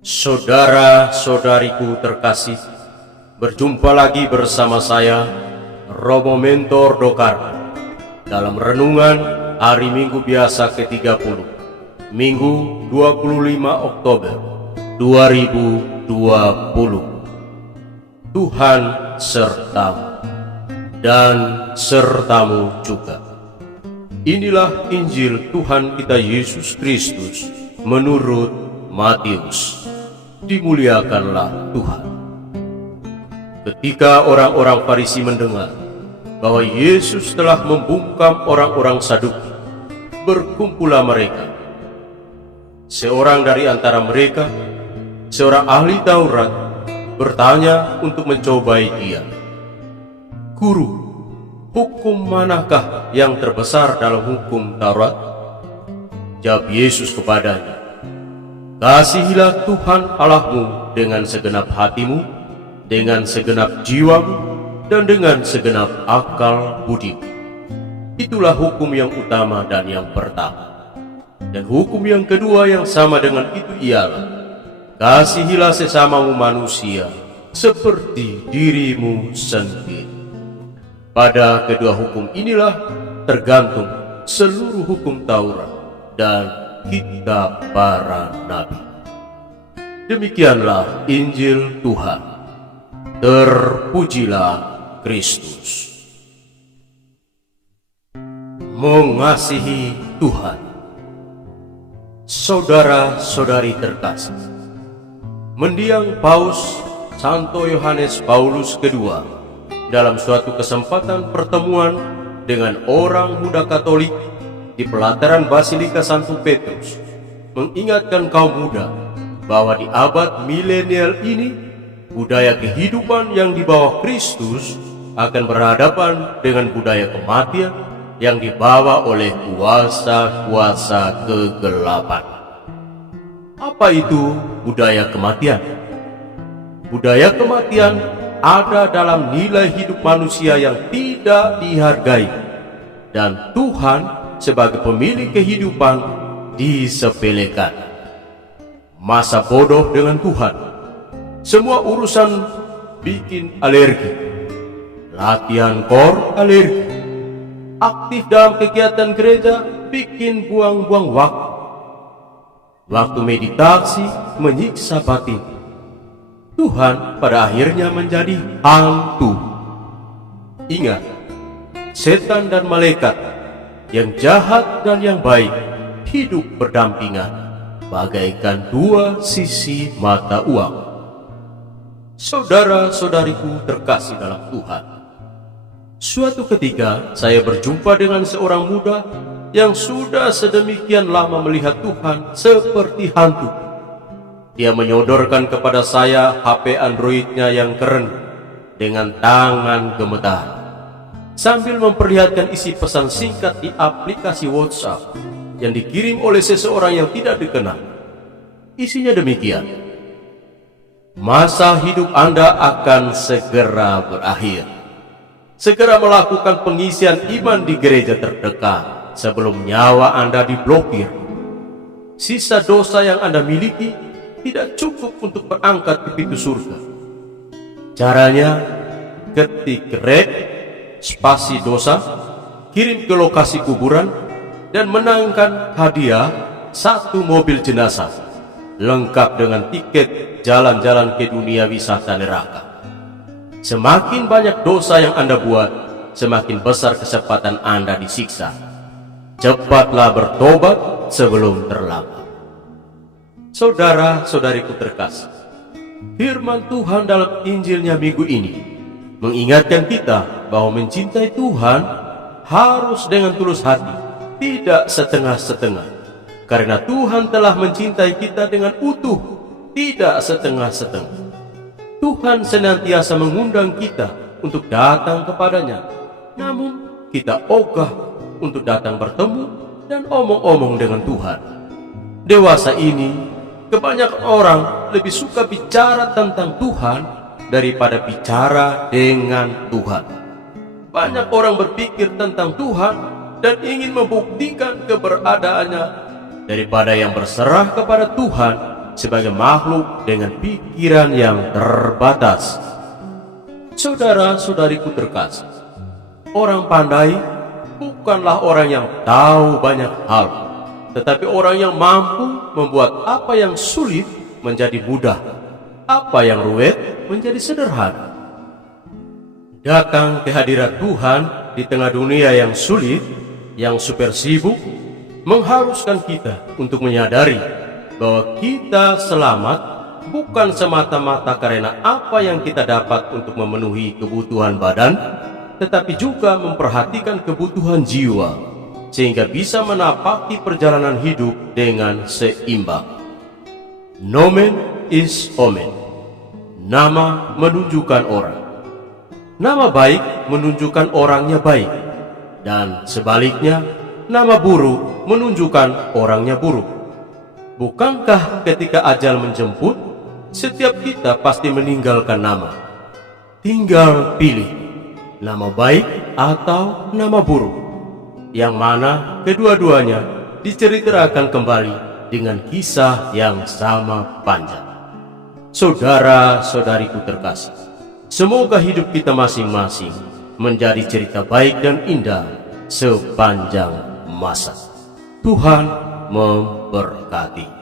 Saudara-saudariku terkasih, berjumpa lagi bersama saya, Romo Mentor Dokar, dalam renungan hari Minggu biasa ke-30, Minggu 25 Oktober 2020. Tuhan sertamu dan sertamu juga. Inilah Injil Tuhan kita Yesus Kristus menurut Matius. Dimuliakanlah Tuhan. Ketika orang-orang Farisi mendengar bahwa Yesus telah membungkam orang-orang Saduki, berkumpullah mereka. Seorang dari antara mereka, seorang ahli Taurat, bertanya untuk mencobai dia. "Guru, hukum manakah yang terbesar dalam hukum Taurat?" Jawab Yesus kepadanya, "Kasihilah Tuhan Allahmu dengan segenap hatimu, dengan segenap jiwamu, dan dengan segenap akal budimu. Itulah hukum yang utama dan yang pertama. Dan hukum yang kedua yang sama dengan itu ialah, kasihilah sesamamu manusia seperti dirimu sendiri. Pada kedua hukum inilah tergantung seluruh hukum Taurat dan kitab para nabi." Demikianlah Injil Tuhan. Terpujilah Kristus. Mengasihi Tuhan. Saudara-saudari terkasih, mendiang Paus Santo Yohanes Paulus II dalam suatu kesempatan pertemuan dengan orang muda Katolik di pelataran Basilika Santo Petrus, mengingatkan kaum muda bahwa di abad milenial ini, budaya kehidupan yang dibawa Kristus akan berhadapan dengan budaya kematian yang dibawa oleh kuasa-kuasa kegelapan. Apa itu budaya kematian? Budaya kematian ada dalam nilai hidup manusia yang tidak dihargai, dan Tuhan sebagai pemilik kehidupan disepelekan. Masa bodoh dengan Tuhan. Semua urusan bikin alergi. Latihan kor alergi. Aktif dalam kegiatan gereja bikin buang-buang waktu. Waktu meditasi menyiksa batin. Tuhan pada akhirnya menjadi hantu. Ingat, setan dan malaikat, yang jahat dan yang baik, hidup berdampingan bagaikan dua sisi mata uang. Saudara-saudariku terkasih dalam Tuhan, suatu ketika saya berjumpa dengan seorang muda yang sudah sedemikian lama melihat Tuhan seperti hantu. Dia menyodorkan kepada saya HP Androidnya yang keren dengan tangan gemetar, sambil memperlihatkan isi pesan singkat di aplikasi WhatsApp yang dikirim oleh seseorang yang tidak dikenal. Isinya demikian: "Masa hidup Anda akan segera berakhir. Segera melakukan pengisian iman di gereja terdekat sebelum nyawa Anda diblokir. Sisa dosa yang Anda miliki tidak cukup untuk berangkat ke pintu surga. Caranya, ketik rek spasi dosa, kirim ke lokasi kuburan, dan menangkan hadiah 1 mobil jenazah lengkap dengan tiket jalan-jalan ke dunia wisata neraka. Semakin banyak dosa yang Anda buat, semakin besar kesempatan Anda disiksa. Cepatlah bertobat sebelum terlambat." Saudara-saudariku terkasih, firman Tuhan dalam Injilnya minggu ini mengingatkan kita bahwa mencintai Tuhan harus dengan tulus hati, tidak setengah-setengah. Karena Tuhan telah mencintai kita dengan utuh, tidak setengah-setengah. Tuhan senantiasa mengundang kita untuk datang kepadanya, namun kita ogah untuk datang bertemu dan omong-omong dengan Tuhan. Dewasa ini, kebanyakan orang lebih suka bicara tentang Tuhan daripada bicara dengan Tuhan. Banyak orang berpikir tentang Tuhan dan ingin membuktikan keberadaannya daripada yang berserah kepada Tuhan sebagai makhluk dengan pikiran yang terbatas. Saudara-saudariku terkasih, orang pandai bukanlah orang yang tahu banyak hal, tetapi orang yang mampu membuat apa yang sulit menjadi mudah, apa yang rumit menjadi sederhana. Datang ke hadirat Tuhan di tengah dunia yang sulit, yang super sibuk, mengharuskan kita untuk menyadari bahwa kita selamat bukan semata-mata karena apa yang kita dapat untuk memenuhi kebutuhan badan, tetapi juga memperhatikan kebutuhan jiwa, sehingga bisa menapaki perjalanan hidup dengan seimbang. Nomen is omen. Nama menunjukkan orang. Nama baik menunjukkan orangnya baik, dan sebaliknya, nama buruk menunjukkan orangnya buruk. Bukankah ketika ajal menjemput, setiap kita pasti meninggalkan nama? Tinggal pilih nama baik atau nama buruk, yang mana kedua-duanya diceritakan kembali dengan kisah yang sama panjang. Saudara-saudariku terkasih, semoga hidup kita masing-masing menjadi cerita baik dan indah sepanjang masa. Tuhan memberkati.